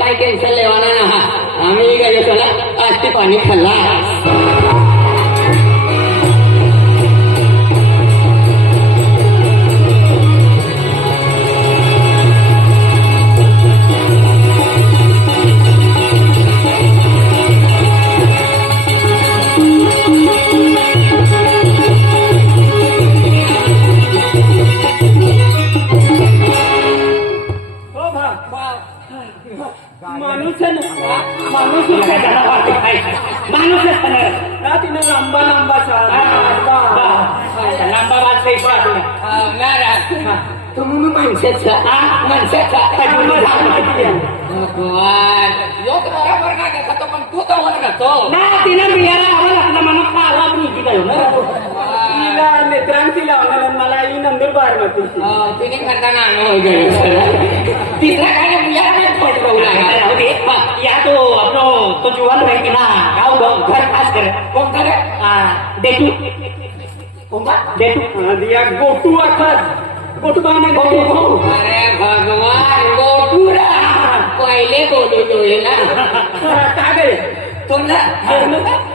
काय टेन्शन लेवाना आम्ही गेलो त्याला आज ते पाणी खाल्ला. yo nah tina sila orang tina. Kau tuh tujuan kau ah dia go to atas. कुटुंबाने अरे भगवान गोटुरा पहिले बोलतो हे ना. काय करे तो ना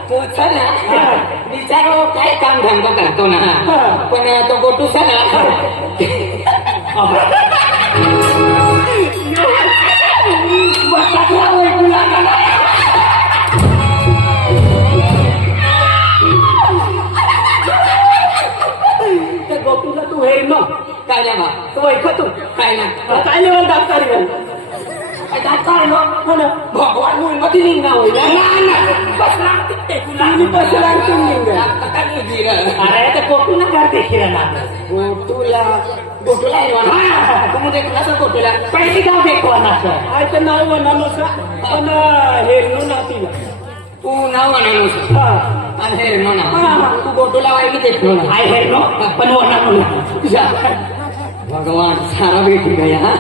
पोचा ना. विचारो हो, काय काम धंदा करतो ना? पण तो गोटूसा ना गोटूला तू हेल मग. काय ना बा तो ऐकतो काय ना काय लेवल दाबता रे काय काढलो हो ना भगवान मुलमती निघा होईल ना ना बसला तुम्ही बसला आणि तुम्ही निघा. आता नाही गिरं. अरे त्या गोटूला घर देखील ना गोटूला गोटूला आहे म्हणा. तुम्ही देखला तर गोटूला पहिली गाव देखवा ना सर आयचं नाव म्हणा नसं पण हेरणू ना तिला तू नाव म्हणा नुसतं. हा अरे म्हणा तू गोटूला वाईट देखलो ना आय हेरणू पण वना म्हणून जा. भगवान सारा भेटी गया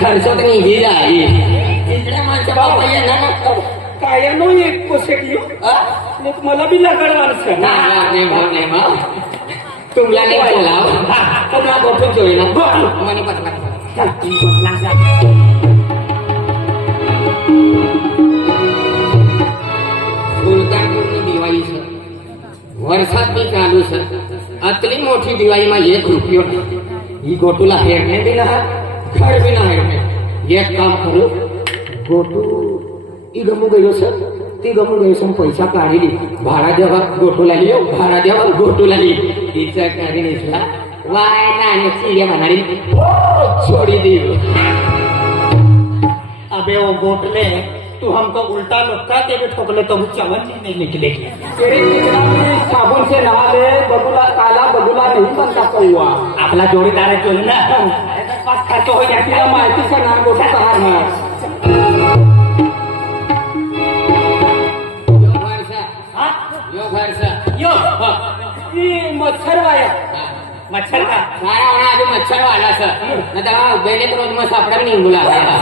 खर्चात निघी जाई बाबा येणार ना काय नो एक पोसेट? मला बी लगड माणसं ना, ना, नाही भाऊ, नाही भाऊ. तुमला नाही बोलाव तुमला गोठून जोई ना। म्हणे पटकन सुलतानपूरनी दिवाळी सर। वर्षात चालू सर। अतली मोठी दिवाळी माझी एक रुपयो गोटूला हेरणे बी ना घर बी ना। हेरणे एक काम करू, गोटू ती गमू गयो सर ती गमू गयो सर, पैसा काढली भाडा देवा गोटूला लियो भाडा देवा गोटूला लियो तिचा काढी नेसला. वाय ना चिया म्हणाली छोडी देऊ अबे वो गोटले तू हमको उल्टा लटका के भी ठोकले तो चवन जी नहीं निकलेगी साबुन से नहा ले बगुला काला बगुला नहीं बनता कौआ आपला जोडीदार तो ना। खर्च हो। जाते माहितीच आहे ना गोठा कहार यो ई मच्छर वाया मच्छर का? मच्छर वाला सर। न तेव्हा बेले रोज मग सापडा निघू लागला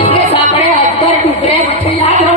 इतके सापडे मच्छर याद राहू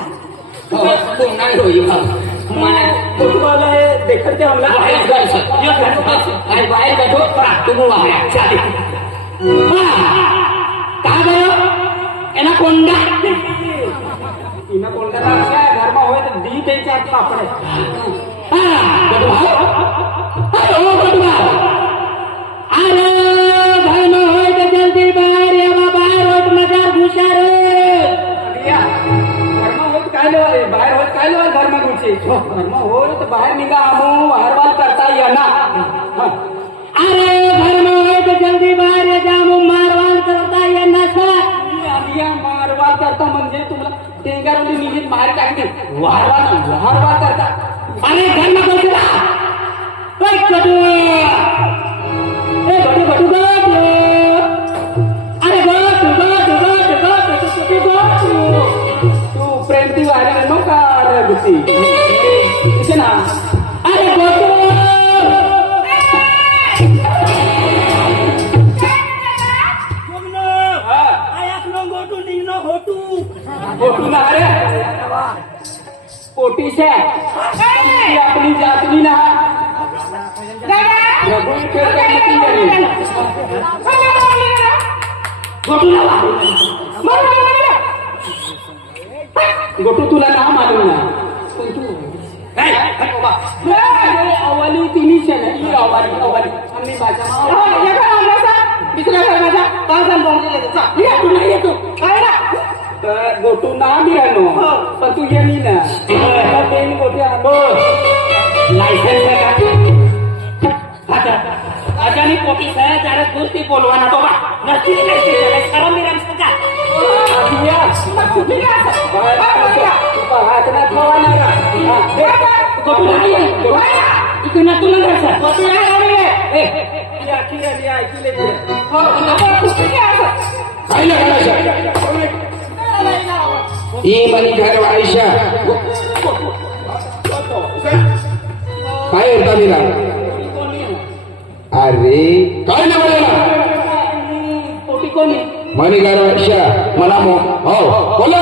होई मला तुम्हाला हे देखत ते हमला बाहेर जायचं अरे बाहेर बैठो तुम्ही बाहेर चालेल का गयो एना कोंडा इना कोंडा अशा घरमा होय तर दी त्याच्या थापडे अरे धर्म होत काय लेवा बाहेर होत काय लेवा धर्म गुची धर्म होय तर बाहेर निघा आमू हरवाल करता येणार अरे धर्म होय तर जल्दी बाहेर जामू मारवान करता ये नसा आलिया मारवाल करता म्हणजे तुला टेंगारवली निघित बाहेर टाकते वारवाल वारवाल करता अरे धर्म बसला काय कटू गुची इथे ना. अरे गट फोटू ना अरे. पोटीस आहे ती आपली जातली ना. रघुल खेळ करण्याची वेळ. गोटू तुला ना मालूम ना पण तू अरे, अवली तिन्ही क्षण ही अवली अवली आम्ही भाषा तर गोटू ना बिरानो पण तू ये ना पेन गोटे आणो अजानी पोटी सह जरा दोस्ती बोलवाना तो बा नसती नसती सर्व मिरम सका हात ना खावा ना का हा, दे. गोटू नाही आहे. गोटू- इकडे ना तुला घरचा गोटू नाही आहे रे. ए, ती आखी रे, ती ऐकली रे. हो, ही मनी घर आयशा काय होता तिला अरे काय ना म्हणे गारवाशा मला मो हो बोला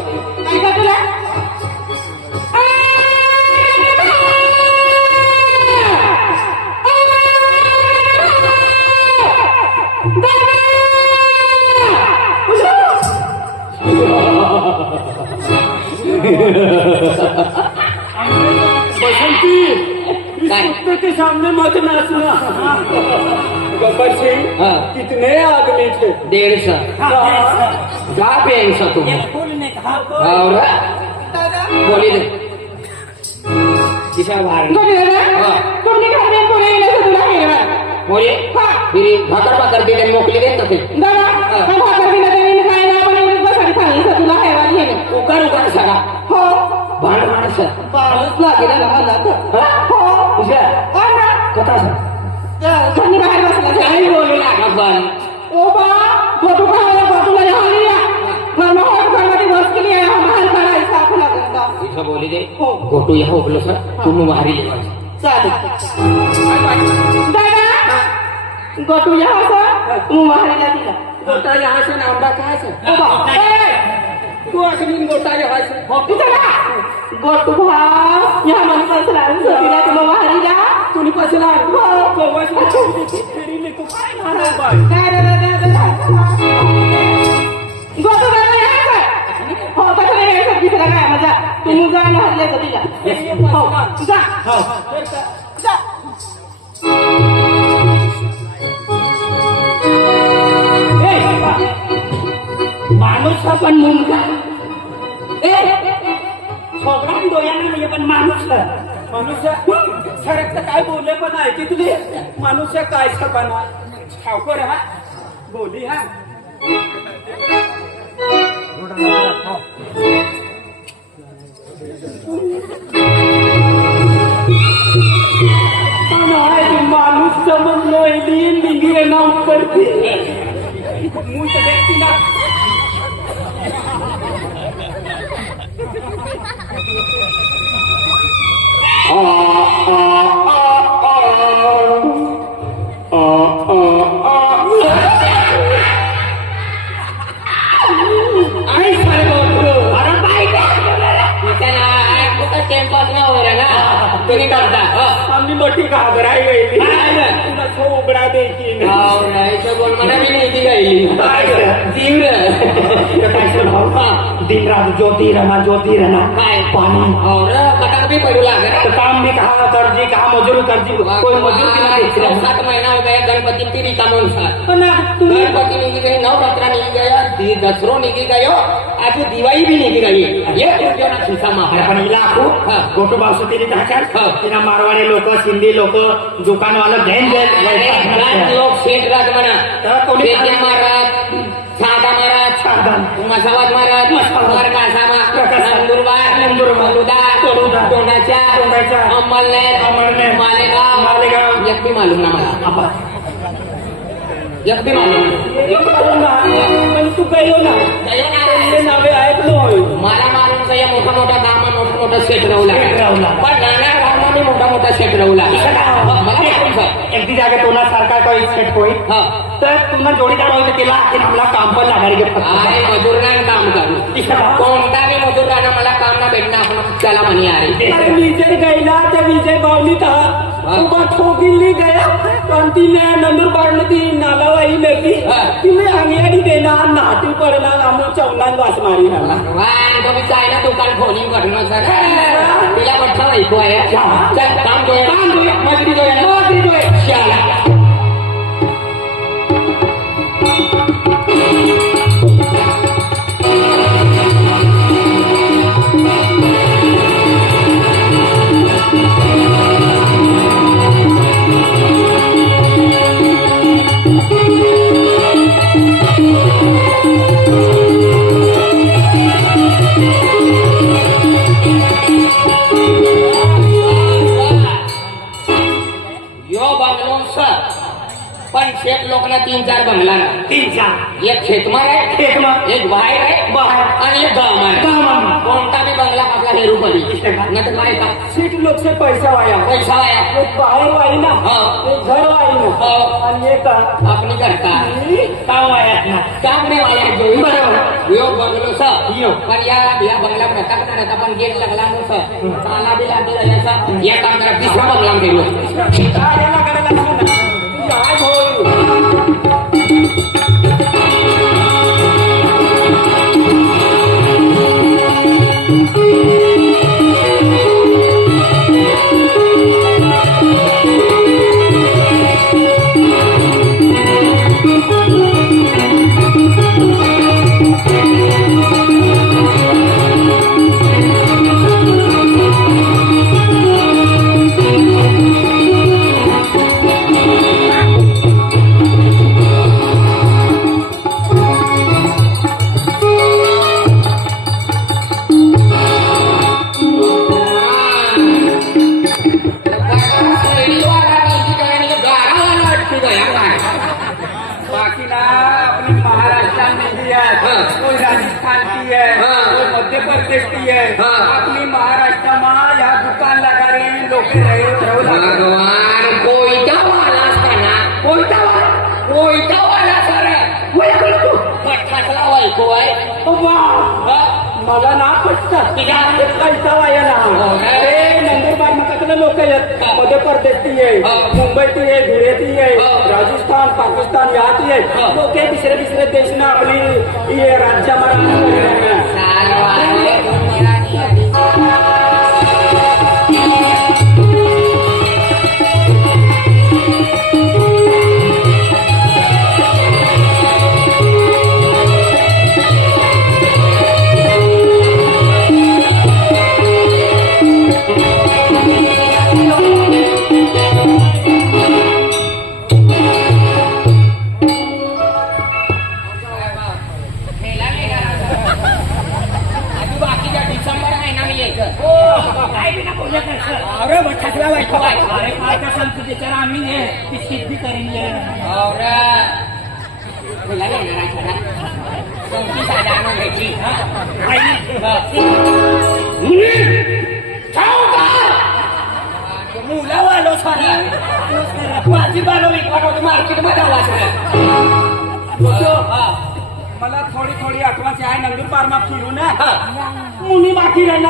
काय? कुत्ते के सामने मत नाचना गब्बर सिंह हाँ। कितने आदमी थे? डेढ़ सौ। जा पेन सौ तुम। और? बोली दे। किसा बाहर मोरी फिर भाकर भाकर दिले मोकले दे तो फिर। उकार उकार सगा भाण माणस कथा काही बोलू लागा Bisa. Ada. Kau tahu? Ya. Kau ni saya hari ya. Ya. Boleh deh. Ya mahari je. Satu. Dada. Kau ya sah. mau mahari lagi lah. Ya sah. Nama baca sah. Eh. Kau akan ingin ya sah. Bisa lah. Kau tu वाचला वाचला फेडी लेकू काय म्हणा by तुम्ही जा ना हल्ले तिला हो जा जा माणूस पण मुलगा ए सोबडा डोळ्यांना म्हणजे पण माणूस मनुष्य सरक काय बोलले पण ऐकी तुझे मनुष्य काय सपाना ठावकर हा, बोली हा। माणूस समजलो ना। नाही का गायली गई थी जीव रे. काय स्वभाव? दिन रात ज्योति रहना ज्योति रहना पानी पाणी हो रे, कटार बी तो काम भी कहा कर्जी कहा मजूर कर्जी कोई मजूर भी नहीं देख रहा सात महिना हो गया गणपति की रिकामों साथ पण गणपति निघी गई नवरात्रा निघी गया दसरो निघी गयो आज दिवाळी भी निघी गई। ये ना आपण महाराज हिला आखू हा. गोटो बासुतीने ढाचार हा. तिना मारवाडी लोक सिंधी लोक दुकानवाला जैन घरात लोक शेठ राहत म्हणा तर कोणी- पेट्या महाराज साधा महाराज मसावाद महाराज. नंदुरबार। नंदुरबार. तोडुदा. तोंडाच्या तोंडाच्या. अंमलनेर अंमळनेर. मालेगाव मालेगाव. एक भी मालूम ना मला एक भी मालूम नाही. पण तू गयो ना गयो ना. ते नावे ऐकलोय मला मालूम आहे, या मोठा मोठा गामा मोठा मोठा सेट सेट रवला. पण नाना गावाने मोठा मोठा सेट रवला मला आहे. एकदी जागे तोना सारखा काही सेट होईल हा। तर तुला जोडीदार होईल केला की आम्हाला काम पण लागणार आहे आहे मजूर नाही काम करू। कोणता बी मजूर राहणं मला काम ना भेटणं आपण त्याला म्हणे अरे अरे विजय गैला त्या विजय बावली था। उभा ठोकिली गया। पण तिने नंदुरबार ती नालावाई मेली हा. तिने अंगियाडी देणार नाटी पडणार आम्ही चौलान वास मारी वान तुम्ही चायना दुकान खोली करणं सर। तिला पठ्ठा ऐकू आहे काम जोया। काम जोया मजरी जोया। ಮಾಡಿರುವ तीन चार बंगला ना तीन चार एक खेतमार आहे खेतमार. एक बाहेर आहे बाहेर. आणि एक गावामार आहे. गावामार. कोणता बी बंगला आपला हेरू पडी नाही तर काय का सीट लोक से पैसा वाया पैसा आहे एक बाहेर वाई ना हा. एक घर वाई ना हो. आणि एक आपली करता काम वाया ना काम नाही वाला जोई बरोबर. यो बंगलो सा यो. पण या या बंगला प्रताप ना रहता पण गेट लागला मग सर ताला बी लागली राहायचा या काम करा तिसरा बंगला गेलो काय याला करायला लागलं मध्ये हा. मध्य प्रदेश की है। मुंबई की है धुरे की है राजस्थान पाकिस्तान यहाँ की है। तो क्या दूसरे दुसरे देश ने अपनी ये राज्य सालवा और। साधारण घ्यायची मुला वालो सारा। भाजीपालो विकवाट मार्केट मध्ये आला मला थोडी थोडी आठवण आहे नंदूर पारमा फिरू ना। मुनी बाकी राहिला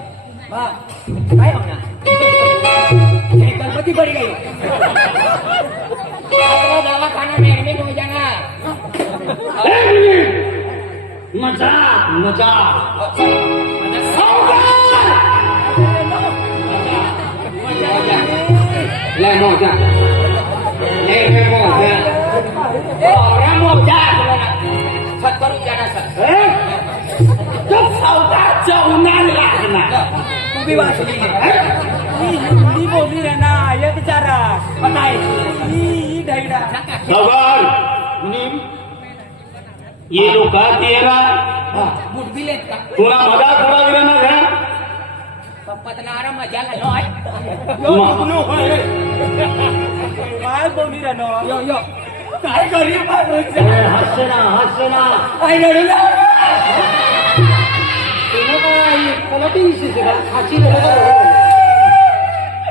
વાહ કઈ હોના ગણપતિ પડી ગયો દવાખાના મેં એડમિટ હોય જાના મજા મજા લે મોજા લે મોજા Kubi wasli हिंदी बोली रे ना ये बिचारा पता है ही मुनीम ये लोग का तेरा? bilet ka तुला मज़ा करा गिरा घ्या Papatanara maja ka noy काय बोली रे नो काय करी माणूस हसना हसना। आई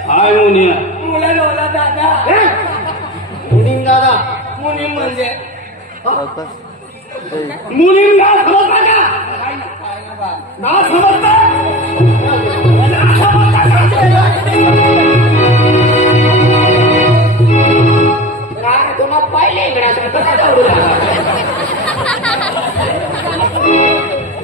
हाय मुनिया मुला लोला दादा. मुनीम दादा. मुनी म्हणजे? मुनीम ना समजता का? ना समजता? ना tu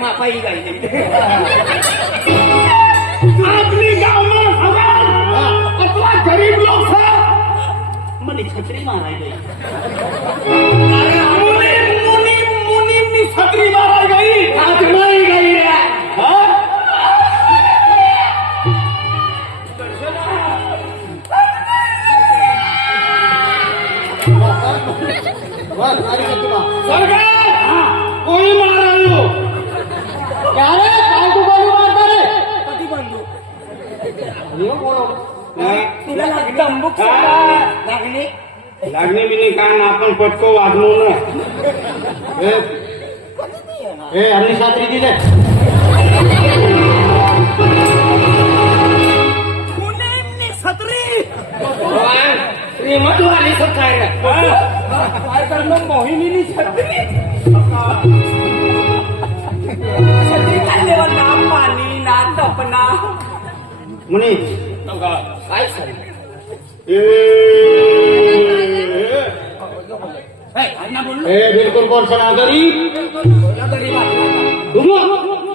માં પાઈ ગઈ આપની ગામમાં હવે અથવા ગરીબ લોક છે? મને છત્રી મારાઈ ગઈ. છત્રી મારાઈ ગઈ. तंबूक लागली लागणे बिने काय ना आपण पटको वाजवू ना। ए हल्ली सात्री। दिले tu hari sekarang काय करणं मोहिनीनी छत्री मुनी Baik sekali બિલકુલ કોણ છે ના ગરીબ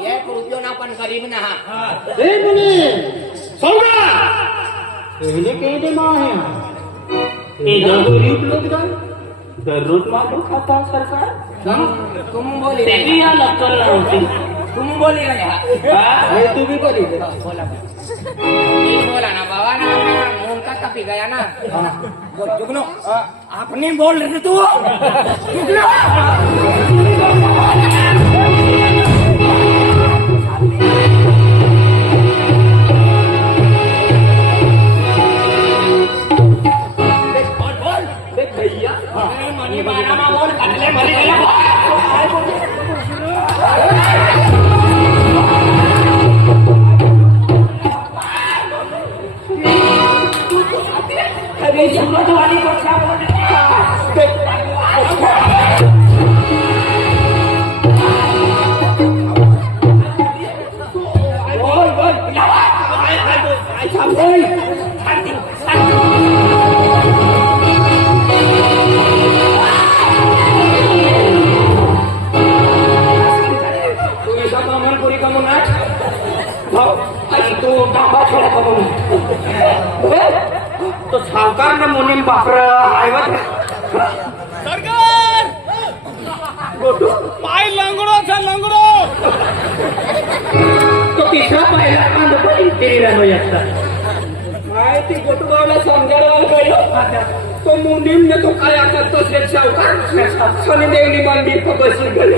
એક રૂપિયો ના પણ ગરીબ ના. એ મને સૌરા એને કહી દે માં હે એ ગરીબ લોક દર દરરોજમાં ખાતા સરકાર. તુમ બોલી રહી. આ લક્કર ના હોતી તુમ બોલી રહ્યા હા. એ તું બી બોલી બોલા. બોલા ના બાવા ના. Ini bola na bawa na Mungkat tapi gaya na जुगनो आपने बोल रहे तू Mani अरे सुरतवाली पक्षा बोल बोल सावकार मुनीम बापर ऐवत सरकार पाय लंगडोचा लंगडो तो तिसरा पाहिला कांदा पण तेरा याचा माहिती गोटुगावला समजायला पाहिलं तो मुनीमने तो काय आता तसेच सावकार सनी देवली मंदिर तो बसून गेले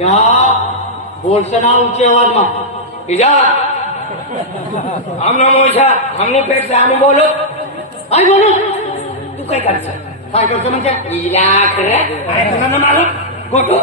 या बोलसना ऊंची आवाज मा इजा. हम हमने मोजा हमने पेट से हम बोलो. आई बोलो. तू काय करायचं काय करतो म्हणजे? इला खरं काय ना मालूम? गोटो